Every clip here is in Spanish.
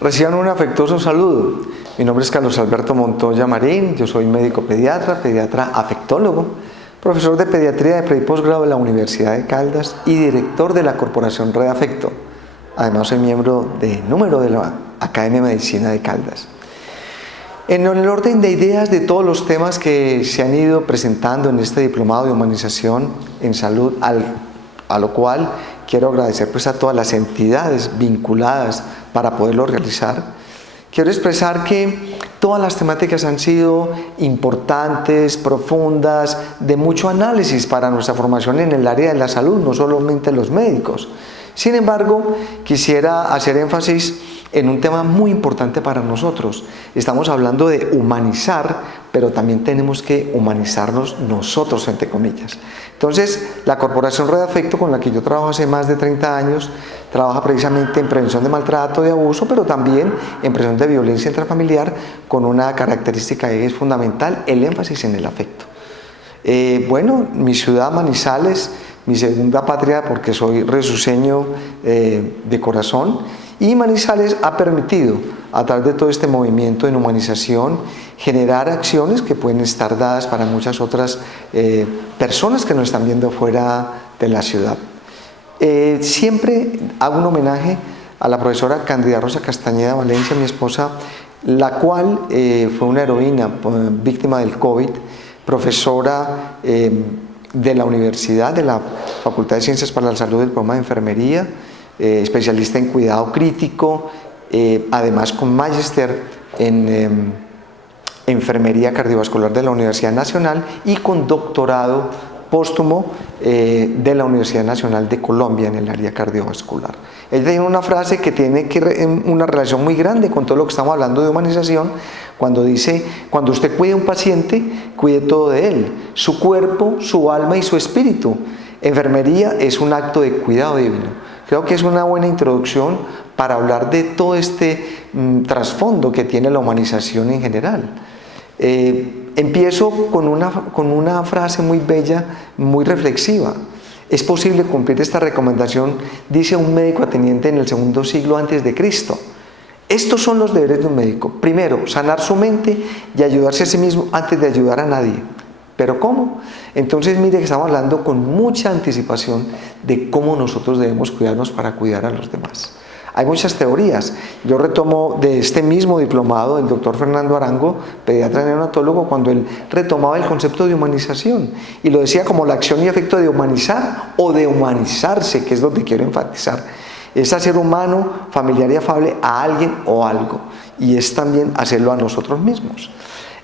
Reciban un afectuoso saludo. Mi nombre es Carlos Alberto Montoya Marín, yo soy médico pediatra afectólogo, profesor de pediatría de pre y posgrado de la Universidad de Caldas y director de la Corporación Red Afecto. Además soy miembro de número de la Academia de Medicina de Caldas. En el orden de ideas de todos los temas que se han ido presentando en este diplomado de humanización en salud, a lo cual quiero agradecer pues a todas las entidades vinculadas para poderlo realizar. Quiero expresar que todas las temáticas han sido importantes, profundas, de mucho análisis para nuestra formación en el área de la salud, no solamente los médicos. Sin embargo, quisiera hacer énfasis en un tema muy importante para nosotros. Estamos hablando de humanizar, pero también tenemos que humanizarnos nosotros, entre comillas. Entonces, la Corporación Red Afecto, con la que yo trabajo hace más de 30 años, trabaja precisamente en prevención de maltrato, de abuso, pero también en prevención de violencia intrafamiliar, con una característica que es fundamental, el énfasis en el afecto. Bueno, mi ciudad, Manizales, mi segunda patria, porque soy risueño de corazón, y Manizales ha permitido, a través de todo este movimiento en humanización, generar acciones que pueden estar dadas para muchas otras personas que nos están viendo fuera de la ciudad. Siempre hago un homenaje a la profesora Cándida Rosa Castañeda Valencia, mi esposa, la cual fue una heroína víctima del COVID, profesora de la universidad, de la Facultad de Ciencias para la Salud del programa de enfermería, especialista en cuidado crítico, además con magíster en enfermería cardiovascular de la Universidad Nacional y con doctorado póstumo de la Universidad Nacional de Colombia en el área cardiovascular. Ella tiene una frase que tiene una relación muy grande con todo lo que estamos hablando de humanización, cuando dice: cuando usted cuide a un paciente, cuide todo de él, su cuerpo, su alma y su espíritu. Enfermería es un acto de cuidado divino. Creo que es una buena introducción para hablar de todo este trasfondo que tiene la humanización en general. Empiezo con una frase muy bella, muy reflexiva. Es posible cumplir esta recomendación, dice un médico ateniense en el segundo siglo antes de Cristo. Estos son los deberes de un médico. Primero, sanar su mente y ayudarse a sí mismo antes de ayudar a nadie. ¿Pero cómo? Entonces mire que estamos hablando con mucha anticipación de cómo nosotros debemos cuidarnos para cuidar a los demás. Hay muchas teorías. Yo retomo de este mismo diplomado del doctor Fernando Arango, pediatra neonatólogo, cuando él retomaba el concepto de humanización y lo decía como la acción y efecto de humanizar o de humanizarse, que es donde quiero enfatizar. Es hacer humano, familiar y afable a alguien o algo, y es también hacerlo a nosotros mismos.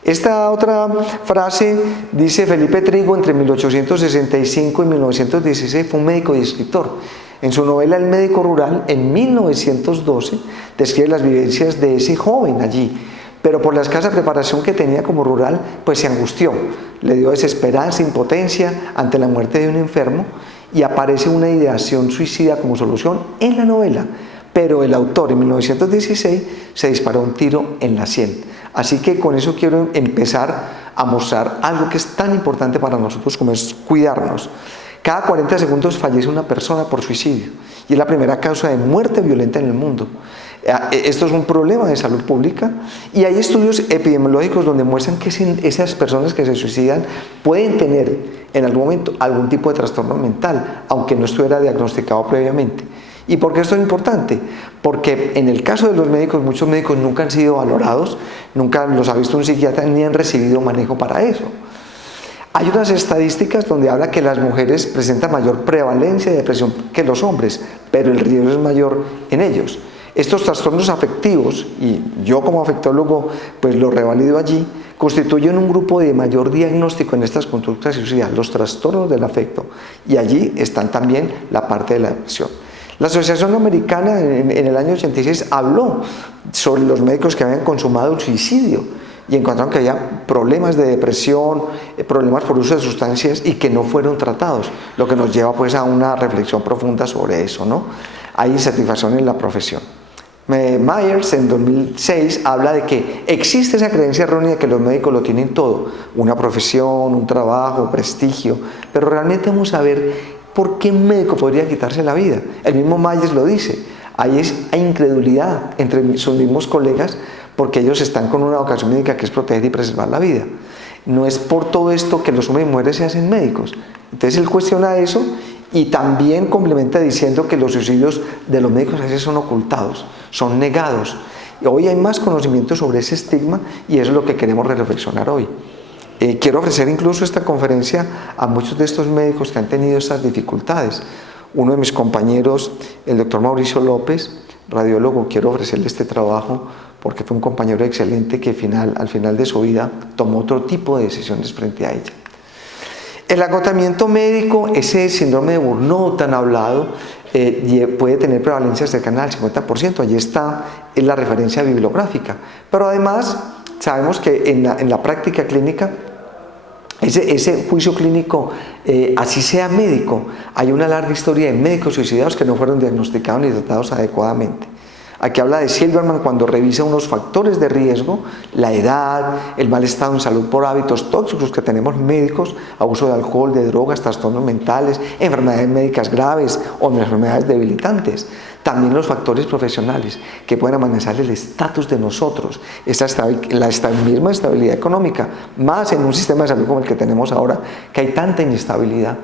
Esta otra frase dice: Felipe Trigo, entre 1865 y 1916, fue un médico y escritor. En su novela El médico rural, en 1912, describe las vivencias de ese joven allí, pero por la escasa preparación que tenía como rural, pues se angustió, le dio desesperanza, impotencia ante la muerte de un enfermo, y aparece una ideación suicida como solución en la novela. Pero el autor en 1916 se disparó un tiro en la sien. Así que con eso quiero empezar a mostrar algo que es tan importante para nosotros como es cuidarnos. Cada 40 segundos fallece una persona por suicidio y es la primera causa de muerte violenta en el mundo. Esto es un problema de salud pública y hay estudios epidemiológicos donde muestran que esas personas que se suicidan pueden tener en algún momento algún tipo de trastorno mental, aunque no estuviera diagnosticado previamente. ¿Y por qué esto es importante? Porque en el caso de los médicos, muchos médicos nunca han sido valorados, nunca los ha visto un psiquiatra ni han recibido manejo para eso. Hay unas estadísticas donde habla que las mujeres presentan mayor prevalencia de depresión que los hombres, pero el riesgo es mayor en ellos. Estos trastornos afectivos, y yo como afectólogo pues lo revalido allí, constituyen un grupo de mayor diagnóstico en estas conductas suicidas, los trastornos del afecto, y allí están también la parte de la depresión. La Asociación Americana en el año 86 habló sobre los médicos que habían consumado el suicidio y encontraron que había problemas de depresión, problemas por uso de sustancias y que no fueron tratados, lo que nos lleva pues a una reflexión profunda sobre eso, ¿no? Hay insatisfacción en la profesión. Myers en 2006 habla de que existe esa creencia errónea de que los médicos lo tienen todo, una profesión, un trabajo, prestigio, pero realmente vamos a ver por qué un médico podría quitarse la vida. El mismo Myers lo dice: Hay incredulidad entre sus mismos colegas porque ellos están con una vocación médica que es proteger y preservar la vida. No es por todo esto que los hombres y mujeres se hacen médicos. Entonces él cuestiona eso y también complementa diciendo que los suicidios de los médicos a veces son ocultados, son negados. Y hoy hay más conocimiento sobre ese estigma y eso es lo que queremos reflexionar hoy. Quiero ofrecer incluso esta conferencia a muchos de estos médicos que han tenido estas dificultades. Uno de mis compañeros, el doctor Mauricio López, radiólogo, quiero ofrecerle este trabajo porque fue un compañero excelente que al final de su vida tomó otro tipo de decisiones frente a ella. El agotamiento médico, ese síndrome de Burnout tan hablado, puede tener prevalencia cercana al 50%, allí está en la referencia bibliográfica, pero además sabemos que en la práctica clínica, ese juicio clínico, así sea médico, hay una larga historia de médicos suicidados que no fueron diagnosticados ni tratados adecuadamente. Aquí habla de Silverman cuando revisa unos factores de riesgo, la edad, el mal estado en salud por hábitos tóxicos que tenemos médicos, abuso de alcohol, de drogas, trastornos mentales, enfermedades médicas graves o enfermedades debilitantes. También los factores profesionales que pueden amenazar el estatus de nosotros, la misma estabilidad económica, más en un sistema de salud como el que tenemos ahora, que hay tanta inestabilidad.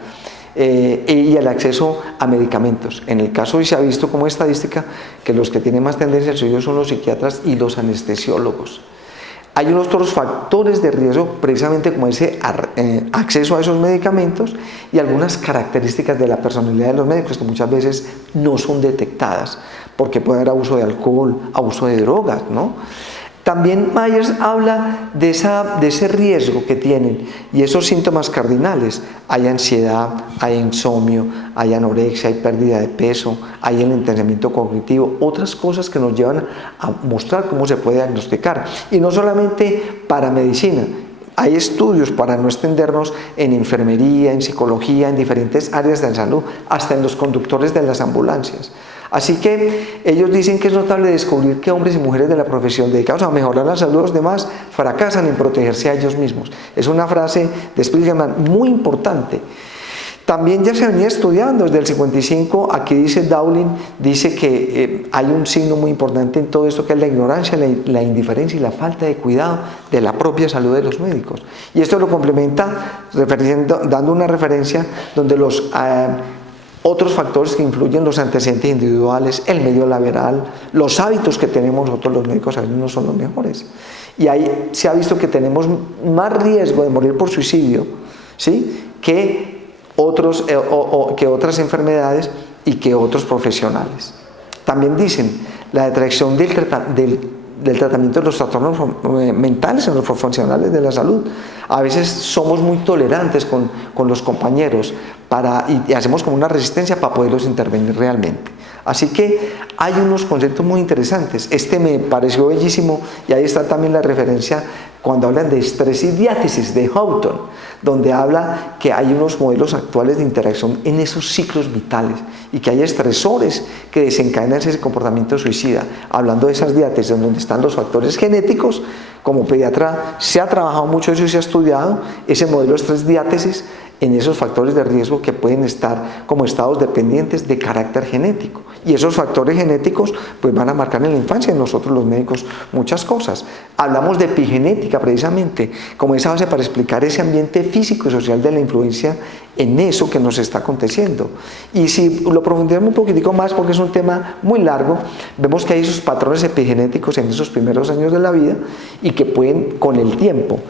Y el acceso a medicamentos. En el caso, y se ha visto como estadística, que los que tienen más tendencia al suicidio son los psiquiatras y los anestesiólogos. Hay unos otros factores de riesgo, precisamente como ese acceso a esos medicamentos y algunas características de la personalidad de los médicos que muchas veces no son detectadas, porque puede haber abuso de alcohol, abuso de drogas, ¿no? También Myers habla de ese riesgo que tienen y esos síntomas cardinales. Hay ansiedad, hay insomnio, hay anorexia, hay pérdida de peso, hay el entenimiento cognitivo, otras cosas que nos llevan a mostrar cómo se puede diagnosticar. Y no solamente para medicina, hay estudios para no extendernos en enfermería, en psicología, en diferentes áreas de la salud, hasta en los conductores de las ambulancias. Así que ellos dicen que es notable descubrir que hombres y mujeres de la profesión dedicados a mejorar la salud de los demás fracasan en protegerse a ellos mismos. Es una frase de Spiegelman muy importante. También ya se venía estudiando desde el 55, aquí dice Dowling, dice que hay un signo muy importante en todo esto que es la ignorancia, la indiferencia y la falta de cuidado de la propia salud de los médicos. Y esto lo complementa dando una referencia donde los otros factores que influyen, los antecedentes individuales, el medio laboral, los hábitos que tenemos nosotros los médicos a veces no son los mejores. Y ahí se ha visto que tenemos más riesgo de morir por suicidio, ¿sí?, que otras enfermedades y que otros profesionales. También dicen la detección del tratamiento de los trastornos mentales en los profesionales de la salud. A veces somos muy tolerantes con los compañeros y hacemos como una resistencia para poderlos intervenir realmente. Así que hay unos conceptos muy interesantes. Este me pareció bellísimo y ahí está también la referencia cuando hablan de estrés y diátesis de Houghton, donde habla que hay unos modelos actuales de interacción en esos ciclos vitales y que hay estresores que desencadenan ese comportamiento suicida. Hablando de esas diátesis donde están los factores genéticos, como pediatra se ha trabajado mucho eso y se ha estudiado ese modelo de estrés diátesis en esos factores de riesgo que pueden estar como estados dependientes de carácter genético. Y esos factores genéticos pues van a marcar en la infancia en nosotros los médicos muchas cosas. Hablamos de epigenética precisamente, como esa base para explicar ese ambiente físico y social de la influencia en eso que nos está aconteciendo. Y si lo profundizamos un poquitico más, porque es un tema muy largo, vemos que hay esos patrones epigenéticos en esos primeros años de la vida y que pueden con el tiempo,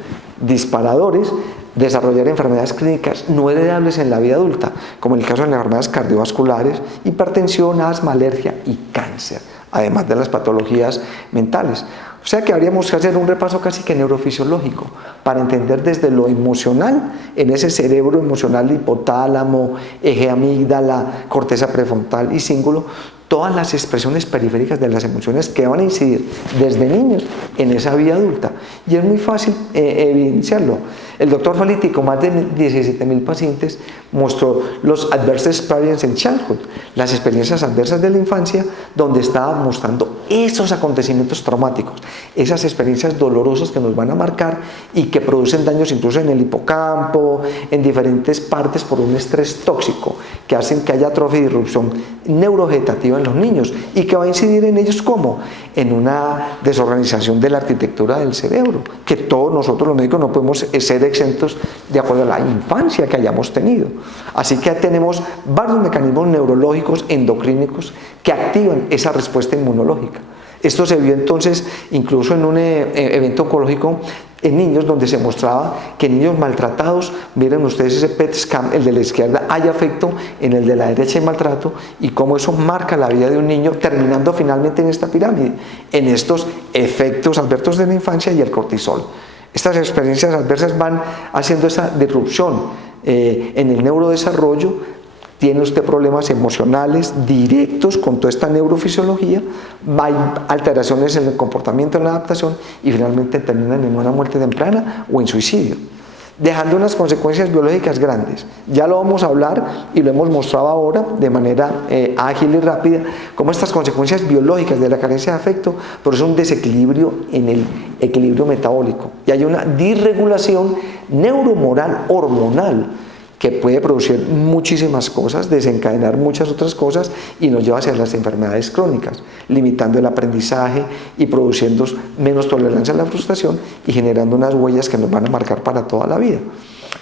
disparadores, desarrollar enfermedades clínicas no heredables en la vida adulta, como en el caso de las enfermedades cardiovasculares, hipertensión, asma, alergia y cáncer, además de las patologías mentales. O sea que habríamos que hacer un repaso casi que neurofisiológico para entender desde lo emocional, en ese cerebro emocional, hipotálamo, eje amígdala, corteza prefrontal y cíngulo, todas las expresiones periféricas de las emociones que van a incidir desde niños en esa vida adulta. Y es muy fácil evidenciarlo. El doctor Felitti, con más de 17.000 pacientes, mostró los adverse experiences in childhood, las experiencias adversas de la infancia, donde estaba mostrando esos acontecimientos traumáticos, esas experiencias dolorosas que nos van a marcar y que producen daños incluso en el hipocampo, en diferentes partes por un estrés tóxico, que hacen que haya atrofia y disrupción neurovegetativa en los niños y que va a incidir en ellos como en una desorganización de la arquitectura del cerebro, que todos nosotros los médicos no podemos ser exentos de acuerdo a la infancia que hayamos tenido. Así que tenemos varios mecanismos neurológicos endocrínicos que activan esa respuesta inmunológica. Esto se vio entonces incluso en un evento oncológico en niños donde se mostraba que en niños maltratados, miren ustedes ese PET scan, el de la izquierda, hay afecto, en el de la derecha hay maltrato, y cómo eso marca la vida de un niño, terminando finalmente en esta pirámide, en estos efectos adversos de la infancia y el cortisol. Estas experiencias adversas van haciendo esa disrupción en el neurodesarrollo. Tiene usted problemas emocionales directos con toda esta neurofisiología, hay alteraciones en el comportamiento, en la adaptación, y finalmente terminan en una muerte temprana o en suicidio, dejando unas consecuencias biológicas grandes. Ya lo vamos a hablar y lo hemos mostrado ahora de manera ágil y rápida, cómo estas consecuencias biológicas de la carencia de afecto producen un desequilibrio en el equilibrio metabólico y hay una disregulación neuromoral hormonal que puede producir muchísimas cosas, desencadenar muchas otras cosas y nos lleva hacia las enfermedades crónicas, limitando el aprendizaje y produciendo menos tolerancia a la frustración y generando unas huellas que nos van a marcar para toda la vida.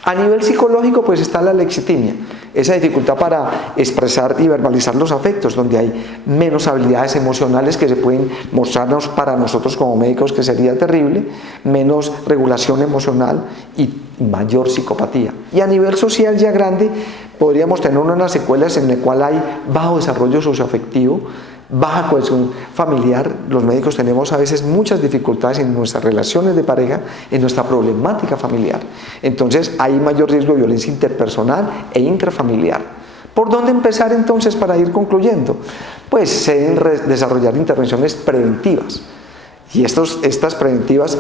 A nivel psicológico, pues está la lexitimia, esa dificultad para expresar y verbalizar los afectos, donde hay menos habilidades emocionales que se pueden mostrarnos para nosotros como médicos, que sería terrible, menos regulación emocional y mayor psicopatía. Y a nivel social ya grande, podríamos tener unas secuelas en las cuales hay bajo desarrollo socioafectivo, baja cohesión familiar. Los médicos tenemos a veces muchas dificultades en nuestras relaciones de pareja, en nuestra problemática familiar. Entonces hay mayor riesgo de violencia interpersonal e intrafamiliar. ¿Por dónde empezar entonces para ir concluyendo? Pues se deben desarrollar intervenciones preventivas. Y estas preventivas,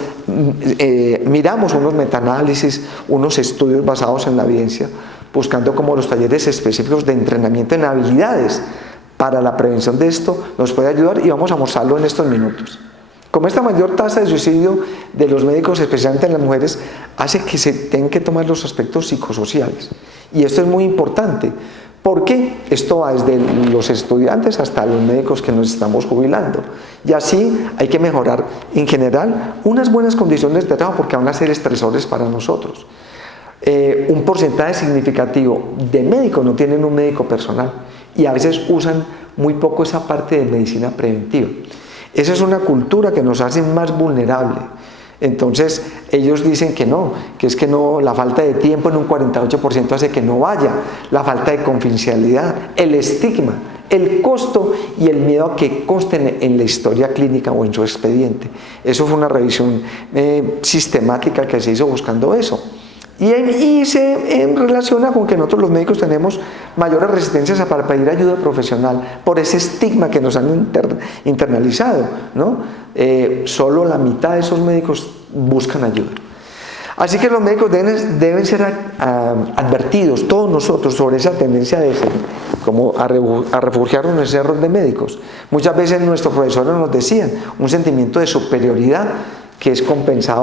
miramos unos metaanálisis, unos estudios basados en la evidencia, buscando como los talleres específicos de entrenamiento en habilidades para la prevención de esto nos puede ayudar, y vamos a mostrarlo en estos minutos. Como esta mayor tasa de suicidio de los médicos, especialmente en las mujeres, hace que se tengan que tomar los aspectos psicosociales. Y esto es muy importante, porque esto va desde los estudiantes hasta los médicos que nos estamos jubilando. Y así hay que mejorar en general unas buenas condiciones de trabajo, porque van a ser estresores para nosotros. Un porcentaje significativo de médicos no tienen un médico personal y a veces usan muy poco esa parte de medicina preventiva. Esa es una cultura que nos hace más vulnerables. Entonces ellos dicen que no, la falta de tiempo en un 48% hace que no vaya, la falta de confidencialidad, el estigma, el costo y el miedo a que consten en la historia clínica o en su expediente. Eso fue una revisión sistemática que se hizo buscando eso. Y se relaciona con que nosotros los médicos tenemos mayores resistencias para pedir ayuda profesional por ese estigma que nos han internalizado, ¿no? Solo la mitad de esos médicos buscan ayuda. Así que los médicos deben ser advertidos, todos nosotros, sobre esa tendencia de como a refugiarnos en ese error de médicos. Muchas veces nuestros profesores nos decían un sentimiento de superioridad que es compensa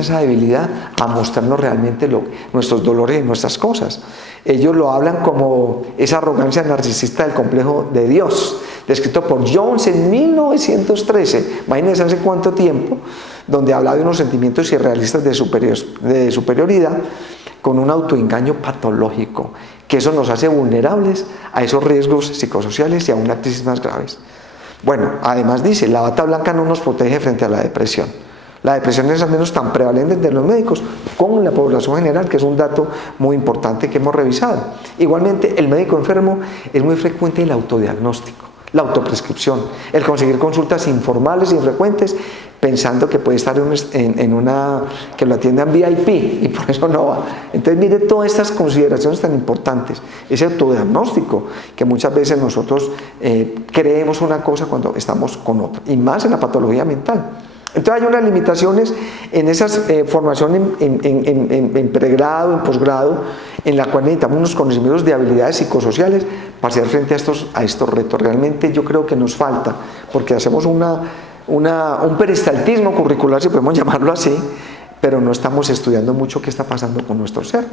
esa debilidad a mostrarnos realmente nuestros dolores y nuestras cosas. Ellos lo hablan como esa arrogancia narcisista del complejo de Dios, descrito por Jones en 1913, imagínense hace cuánto tiempo, donde habla de unos sentimientos irrealistas de superioridad con un autoengaño patológico, que eso nos hace vulnerables a esos riesgos psicosociales y a unas crisis más graves. Bueno, además dice, la bata blanca no nos protege frente a la depresión. La depresión es al menos tan prevalente entre los médicos como en la población general, que es un dato muy importante que hemos revisado. Igualmente, el médico enfermo es muy frecuente el autodiagnóstico, la autoprescripción, el conseguir consultas informales y frecuentes, pensando que puede estar que lo atiendan VIP y por eso no va. Entonces, mire todas estas consideraciones tan importantes, ese autodiagnóstico, que muchas veces nosotros creemos una cosa cuando estamos con otra, y más en la patología mental. Entonces hay unas limitaciones en esa formación en pregrado, en posgrado, en la cual necesitamos unos conocimientos de habilidades psicosociales para hacer frente a estos retos. Realmente yo creo que nos falta, porque hacemos un peristaltismo curricular, si podemos llamarlo así, pero no estamos estudiando mucho qué está pasando con nuestro ser.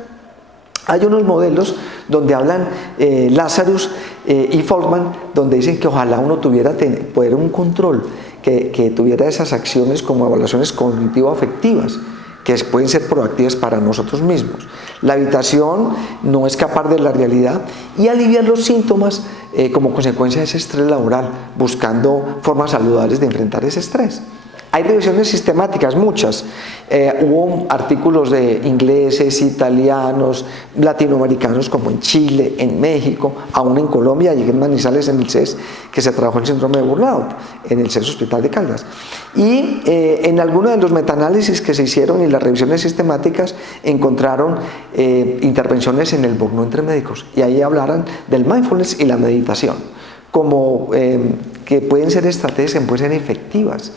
Hay unos modelos donde hablan Lazarus y Folkman, donde dicen que ojalá uno tuviera poder un control, que tuviera esas acciones como evaluaciones cognitivo-afectivas, que pueden ser proactivas para nosotros mismos. La habitación no escapar de la realidad y aliviar los síntomas como consecuencia de ese estrés laboral, buscando formas saludables de enfrentar ese estrés. Hay revisiones sistemáticas, muchas. Hubo artículos de ingleses, italianos, latinoamericanos, como en Chile, en México, aún en Colombia, y en Manizales, en el CES, que se trabajó el síndrome de burnout, en el CES Hospital de Caldas. Y en algunos de los metaanálisis que se hicieron y las revisiones sistemáticas encontraron intervenciones en el burnout entre médicos, y ahí hablaron del mindfulness y la meditación, como que pueden ser estrategias que pueden ser efectivas.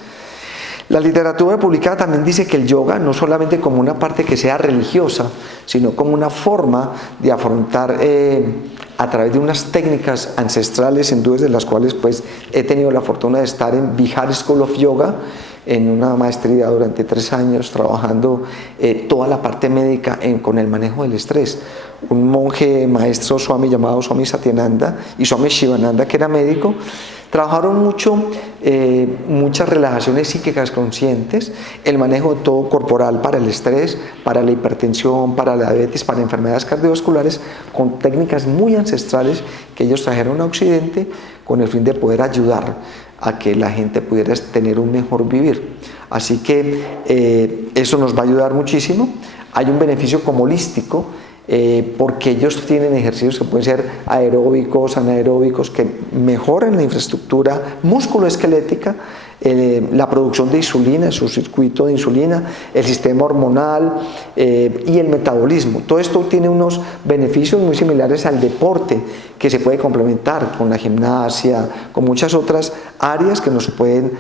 La literatura publicada también dice que el yoga no solamente como una parte que sea religiosa, sino como una forma de afrontar a través de unas técnicas ancestrales, hindúes, de las cuales pues he tenido la fortuna de estar en Bihar School of Yoga, en una maestría durante 3 años, trabajando toda la parte médica con el manejo del estrés. Un monje maestro Swami llamado Swami Satyananda y Swami Shivananda, que era médico, trabajaron mucho, muchas relajaciones psíquicas conscientes, el manejo de todo corporal para el estrés, para la hipertensión, para la diabetes, para enfermedades cardiovasculares, con técnicas muy ancestrales que ellos trajeron a Occidente con el fin de poder ayudar a que la gente pudiera tener un mejor vivir. Así que eso nos va a ayudar muchísimo. Hay un beneficio como holístico, porque ellos tienen ejercicios que pueden ser aeróbicos, anaeróbicos, que mejoran la infraestructura musculoesquelética, la producción de insulina, su circuito de insulina, el sistema hormonal y el metabolismo. Todo esto tiene unos beneficios muy similares al deporte, que se puede complementar con la gimnasia, con muchas otras áreas que nos pueden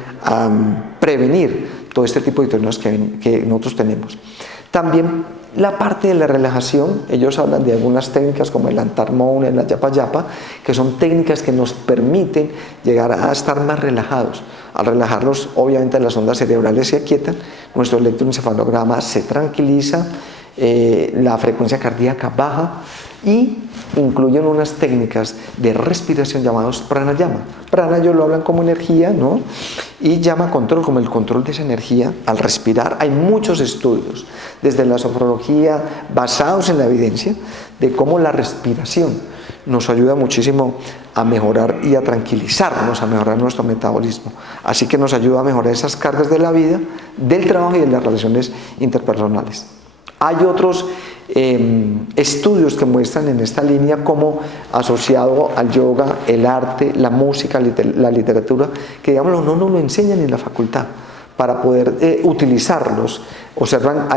prevenir todo este tipo de problemas que nosotros tenemos. También la parte de la relajación, ellos hablan de algunas técnicas como el Antarmoun, el Yapa Yapa, que son técnicas que nos permiten llegar a estar más relajados. Al relajarlos, obviamente las ondas cerebrales se aquietan, nuestro electroencefalograma se tranquiliza, la frecuencia cardíaca baja, y incluyen unas técnicas de respiración llamadas pranayama. Prana ellos lo hablan como energía, ¿no? Y llama control, como el control de esa energía al respirar. Hay muchos estudios, desde la sofrología, basados en la evidencia, de cómo la respiración nos ayuda muchísimo a mejorar y a tranquilizarnos, a mejorar nuestro metabolismo. Así que nos ayuda a mejorar esas cargas de la vida, del trabajo y de las relaciones interpersonales. Hay otros estudios que muestran en esta línea como asociado al yoga, el arte, la música, la literatura, que digamos no nos lo enseñan en la facultad para poder utilizarlos, observan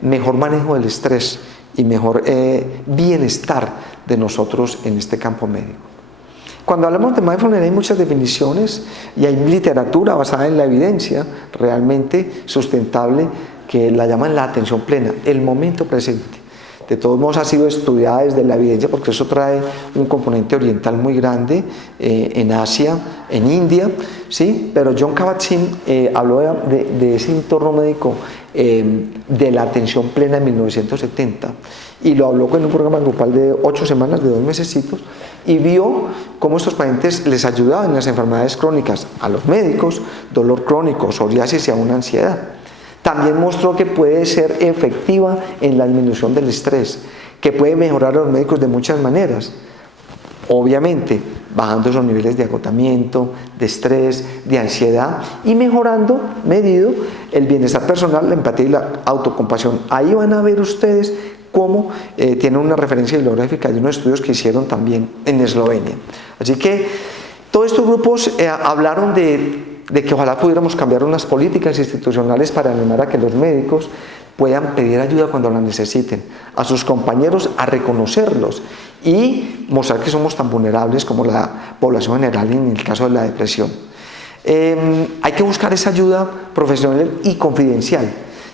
mejor manejo del estrés y mejor bienestar de nosotros en este campo médico. Cuando hablamos de mindfulness hay muchas definiciones y hay literatura basada en la evidencia realmente sustentable que la llaman la atención plena, el momento presente. De todos modos ha sido estudiada desde la evidencia porque eso trae un componente oriental muy grande en Asia, en India, ¿sí? Pero Jon Kabat-Zinn habló de ese entorno médico de la atención plena en 1970 y lo habló con un programa grupal de 8 semanas, de 2 mesecitos, y vio cómo estos pacientes les ayudaban en las enfermedades crónicas, a los médicos, dolor crónico, psoriasis y aún ansiedad. También mostró que puede ser efectiva en la disminución del estrés, que puede mejorar a los médicos de muchas maneras. Obviamente, bajando esos niveles de agotamiento, de estrés, de ansiedad y mejorando, medido, el bienestar personal, la empatía y la autocompasión. Ahí van a ver ustedes cómo tienen una referencia bibliográfica de unos estudios que hicieron también en Eslovenia. Así que todos estos grupos hablaron de que ojalá pudiéramos cambiar unas políticas institucionales para animar a que los médicos puedan pedir ayuda cuando la necesiten, a sus compañeros a reconocerlos y mostrar que somos tan vulnerables como la población general en el caso de la depresión. Hay que buscar esa ayuda profesional y confidencial.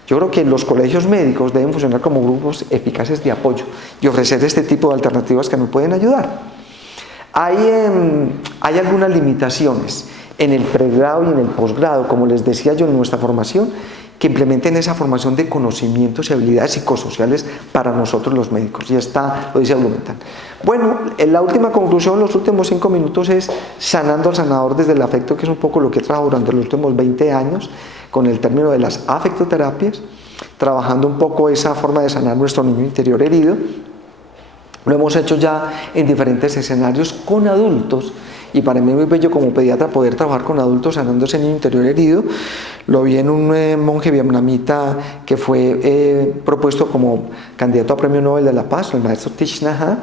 Yo creo que los colegios médicos deben funcionar como grupos eficaces de apoyo y ofrecer este tipo de alternativas que nos pueden ayudar. Hay algunas limitaciones en el pregrado y en el posgrado, como les decía yo, en nuestra formación, que implementen esa formación de conocimientos y habilidades psicosociales para nosotros los médicos. Ya está, lo dice Blumenthal. Bueno, en la última conclusión, los últimos 5 minutos, es sanando al sanador desde el afecto, que es un poco lo que he trabajado durante los últimos 20 años, con el término de las afectoterapias, trabajando un poco esa forma de sanar nuestro niño interior herido. Lo hemos hecho ya en diferentes escenarios con adultos, y para mí es muy bello como pediatra poder trabajar con adultos sanando ese niño interior herido. Lo vi en un monje vietnamita que fue propuesto como candidato a Premio Nobel de la Paz, el maestro Thich Nhat Hanh,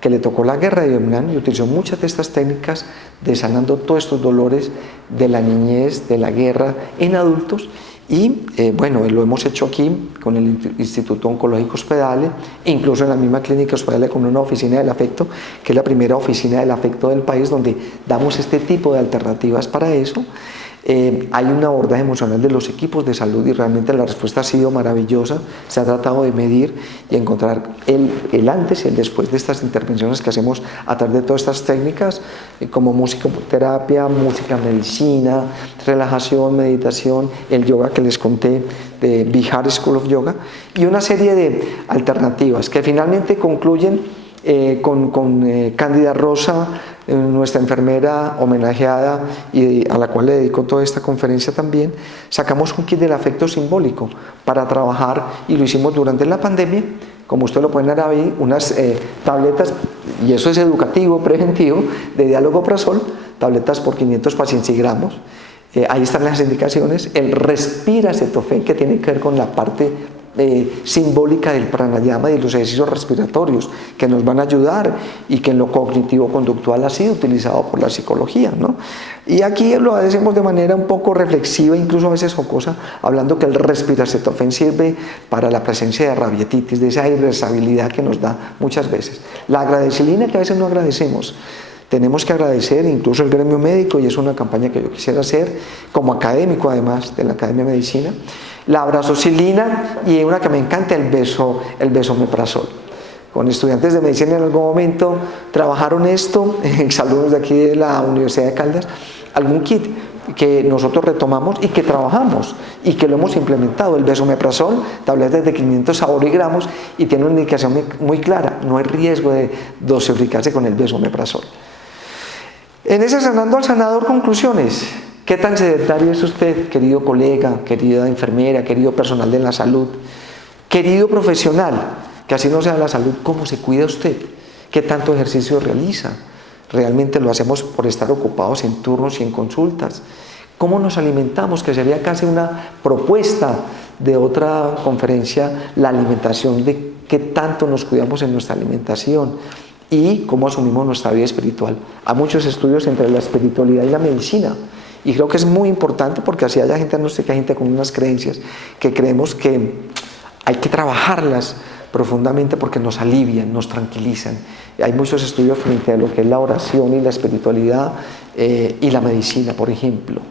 que le tocó la guerra de Vietnam y utilizó muchas de estas técnicas de sanando todos estos dolores de la niñez, de la guerra en adultos. Y bueno, lo hemos hecho aquí con el Instituto Oncológico Hospedale, incluso en la misma clínica Hospedale con una oficina del afecto, que es la primera oficina del afecto del país donde damos este tipo de alternativas para eso. Hay un abordaje emocional de los equipos de salud y realmente la respuesta ha sido maravillosa. Se ha tratado de medir y encontrar el antes y el después de estas intervenciones que hacemos a través de todas estas técnicas, como musicoterapia, música, medicina, relajación, meditación, el yoga que les conté de Bihar School of Yoga, y una serie de alternativas que finalmente concluyen con Cándida Rosa, nuestra enfermera homenajeada y a la cual le dedico toda esta conferencia también. Sacamos un kit del afecto simbólico para trabajar, y lo hicimos durante la pandemia, como ustedes lo pueden ver ahí, unas tabletas, y eso es educativo, preventivo, de dialogoprazol, tabletas por 500 pacientes y gramos. Ahí están las indicaciones. El respira cetofen, que tiene que ver con la parte simbólica del pranayama y de los ejercicios respiratorios que nos van a ayudar, y que en lo cognitivo-conductual ha sido utilizado por la psicología, ¿no? Y aquí lo hacemos de manera un poco reflexiva, incluso a veces jocosa, hablando que el respiracetofen sirve para la presencia de rabietitis, de esa irritabilidad que nos da muchas veces. La agradecilina, que a veces no agradecemos. Tenemos que agradecer incluso el gremio médico, y es una campaña que yo quisiera hacer como académico, además de la Academia de Medicina. La abrazocilina, y una que me encanta, el besomeprazol. Con estudiantes de medicina en algún momento trabajaron esto, saludos de aquí de la Universidad de Caldas, algún kit que nosotros retomamos y que trabajamos y que lo hemos implementado. El besomeprazol, tabletas de 500 saborigramos, y tiene una indicación muy clara: no hay riesgo de dosificarse con el besomeprazol. En ese sanando al sanador, conclusiones. ¿Qué tan sedentario es usted, querido colega, querida enfermera, querido personal de la salud, querido profesional? Que así no sea la salud, ¿cómo se cuida usted? ¿Qué tanto ejercicio realiza? ¿Realmente lo hacemos por estar ocupados en turnos y en consultas? ¿Cómo nos alimentamos? Que sería casi una propuesta de otra conferencia, la alimentación, de qué tanto nos cuidamos en nuestra alimentación y cómo asumimos nuestra vida espiritual. Hay muchos estudios entre la espiritualidad y la medicina, y creo que es muy importante, porque así haya gente, no sé, que hay gente con unas creencias que creemos que hay que trabajarlas profundamente porque nos alivian, nos tranquilizan. Hay muchos estudios frente a lo que es la oración y la espiritualidad y la medicina, por ejemplo.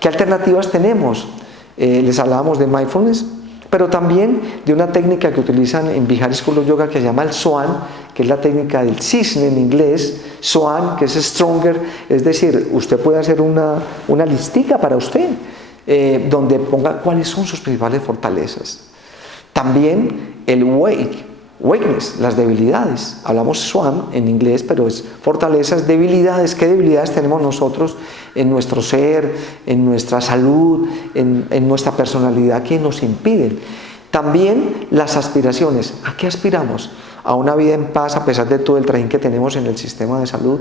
¿Qué alternativas tenemos? Les hablábamos de mindfulness, pero también de una técnica que utilizan en Bihar School of Yoga que se llama el SWAN, que es la técnica del cisne en inglés. SWAN, que es Stronger, es decir, usted puede hacer una listica para usted, donde ponga cuáles son sus principales fortalezas. También el weakness, las debilidades. Hablamos SWAN en inglés, pero es fortalezas, debilidades. ¿Qué debilidades tenemos nosotros en nuestro ser, en nuestra salud, en nuestra personalidad, que nos impiden? También las aspiraciones. ¿A qué aspiramos? A una vida en paz a pesar de todo el trajín que tenemos en el sistema de salud.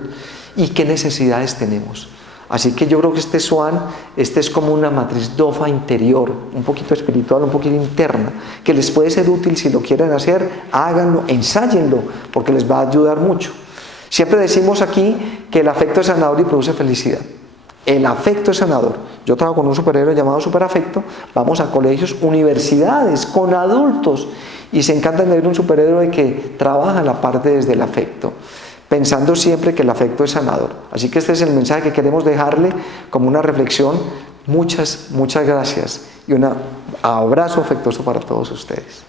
¿Y qué necesidades tenemos? Así que yo creo que este SWAN, es como una matriz DOFA interior, un poquito espiritual, un poquito interna, que les puede ser útil. Si lo quieren hacer, háganlo, ensáyenlo, porque les va a ayudar mucho. Siempre decimos aquí que el afecto es sanador y produce felicidad. El afecto es sanador. Yo trabajo con un superhéroe llamado Superafecto, vamos a colegios, universidades, con adultos, y se encantan de ver un superhéroe que trabaja la parte desde el afecto. pensando siempre que el afecto es sanador. Así que este es el mensaje que queremos dejarle como una reflexión. Muchas gracias y un abrazo afectuoso para todos ustedes.